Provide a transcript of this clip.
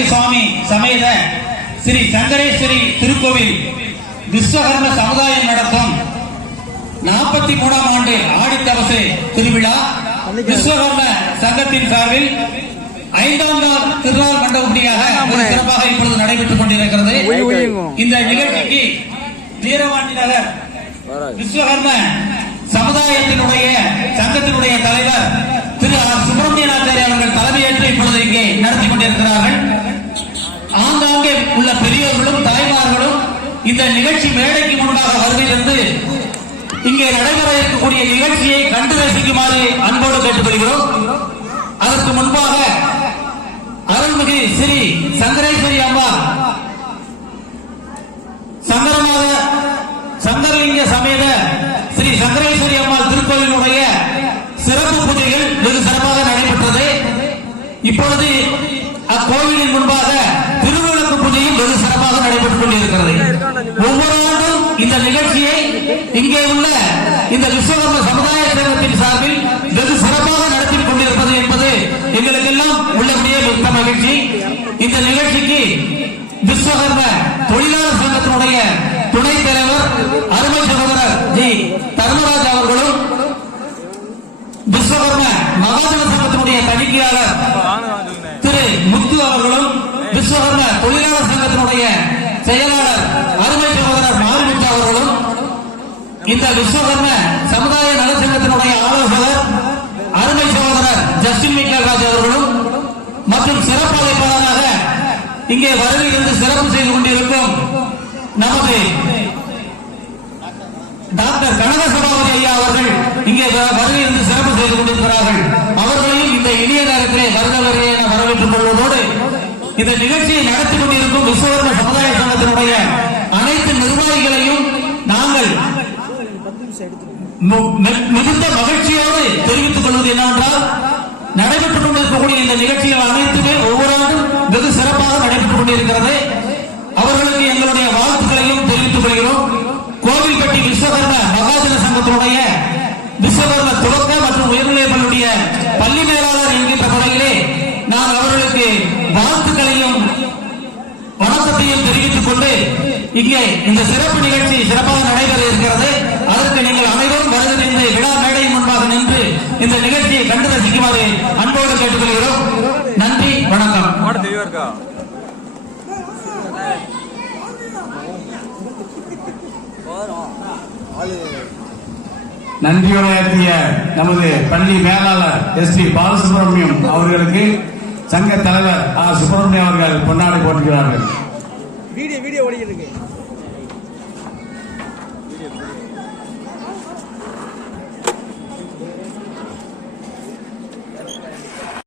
கருணாநிதி சுவாமி சமேத ஸ்ரீ சங்கரேஸ்வரி திருக்கோவில் விஸ்வகர்ம சமுதாயம் நடத்தும் நாற்பத்தி மூணாம் ஆண்டு ஆடித்தவசு திருவிழா. விஸ்வகர்ம சங்கத்தின் சார்பில் ஐந்தாம் நாள் திருநாள் மண்டபடியாக சிறப்பாக இப்பொழுது நடைபெற்றுக் கொண்டிருக்கிறது. இந்த நிகழ்ச்சிக்கு வீரவாண்டி நகர் விஸ்வகர்ம சமுதாயத்தினுடைய சங்கத்தினுடைய தலைவர் திரு ஆர் சுப்பிரமணியனாச்சாரி அவர்கள் தலைமையேற்று இப்பொழுது இங்கே நடத்தி கொண்டிருக்கிறார்கள் ஆங்காங்கே உள்ள பெரியோர்களும் தாய்மார்களும் இந்த நிகழ்ச்சி மேடைக்கு முன்பாக வருகை தந்து இங்கே நடைபெற இருக்கக்கூடிய நிகழ்ச்சியை கண்டு ரசிக்குமாறு அன்போடு கேட்டுக்கொள்கிறோம். அதற்கு முன்பாக அருள்மிகு ஸ்ரீ சங்கரேஸ்வரி அம்மா சங்கரநாத சங்கரலிங்க சமேத ஸ்ரீ சங்கரேஸ்வரி அம்மாள் திருக்கோயிலுடைய சிறப்பு பூஜைகள் வெகு சிறப்பாக நடைபெற்றது. இப்பொழுது நிகழ்ச்சியை இங்கே உள்ள இந்த விஸ்வகர்ம சமுதாய சங்கத்தின் சார்பில் வெகு சிறப்பாக நடத்தி கொண்டிருப்பது என்பது எங்களுக்கெல்லாம் உள்ளபடியே மிக்க மகிழ்ச்சி. இந்த நிகழ்ச்சிக்கு விஸ்வகர்ம தொழிலாளர் சங்கத்தினுடைய துணைத் தலைவர் அருமை சகோதரர் ஜி தர்மராஜ் அவர்களும் விஸ்வகர்ம மகாஜன சங்கத்தினுடைய தணிக்கையாளர் திரு முத்து அவர்களும் விஸ்வகர்ம தொழிலாளர் சங்கத்தினுடைய செயலாளர் அருமை சகோதரர் மாரிமுத்து அவர்களும் இந்த விஸ்வகர்ம சமுதாய நலச்சங்கத்தினுடைய ஆலோசகர் அருமை சகோதரர் ஜஸ்டின் மிக்கல்ராஜ் அவர்களும் மற்றும் சிறப்பு அழைப்பாளராக இங்கே வருகை இருந்து சிறப்பு செய்து கொண்டிருக்கும் நமது டாக்டர் கனக சபாபதி ஐயா அவர்கள் இங்கே வருகை இருந்து சிறப்பு செய்து கொண்டிருக்கிறார்கள். அவர்களையும் இந்த இனிய நேரத்திலே வருக வருகை என வரவேற்றுக் கொள்வதோடு இந்த நிகழ்ச்சியை நடத்தி கொண்டிருக்கும் விஸ்வகர்ம சமுதாய சங்கத்தினுடைய அனைத்து நிர்வாகிகளையும் நாங்கள் மிகுந்த மகிழ்ச்சியோடு தெரிவித்துக் கொள்வது என்னவென்றால் நடைபெற்றுக் கொண்டிருக்கக்கூடிய இந்த நிகழ்ச்சிகள் அனைத்துமே ஒவ்வொரு ஆண்டும் வெகு சிறப்பாக நடைபெற்றுக் கொண்டிருக்கிறது. அவர்களுக்கு எங்களுடைய வாழ்த்துக்களையும் தெரிவித்துக் கொள்கிறோம் கோவில்பட்டி விஸ்வகர்ம மகாஜன சங்கத்தினுடைய விஸ்வகர்ம துவக்க மற்றும் உயர்நிலைப் பள்ளியுடைய பள்ளி மேலாளர் என்கின்ற முறையிலே நான் அவர்களுக்கு வாழ்த்துக்களையும் வணக்கத்தையும் தெரிவித்துக் கொண்டு இங்கே இந்த சிறப்பு நிகழ்ச்சி சிறப்பாக நடைபெற இருக்கிறது. அதற்கு நீங்கள் அனைவரும் வருது நின்று விழா மேடை முன்பாக நின்று இந்த நிகழ்ச்சியை கண்டு ரசிக்குமாறு அன்போடு கேட்டுக்கொள்கிறோம். நன்றி வணக்கம். மாடு நன்றியுரையாற்றிய நமது பள்ளி மேலாளர் எஸ் பி பாலசுப்ரமணியம் அவர்களுக்கு சங்க தலைவர் ஆர் சுப்பிரமணியம் அவர்கள் பொன்னாடை போட்டுகிறார்கள் வீடியோ வீடியோ ஓடிக்கிட்டு இருக்கு.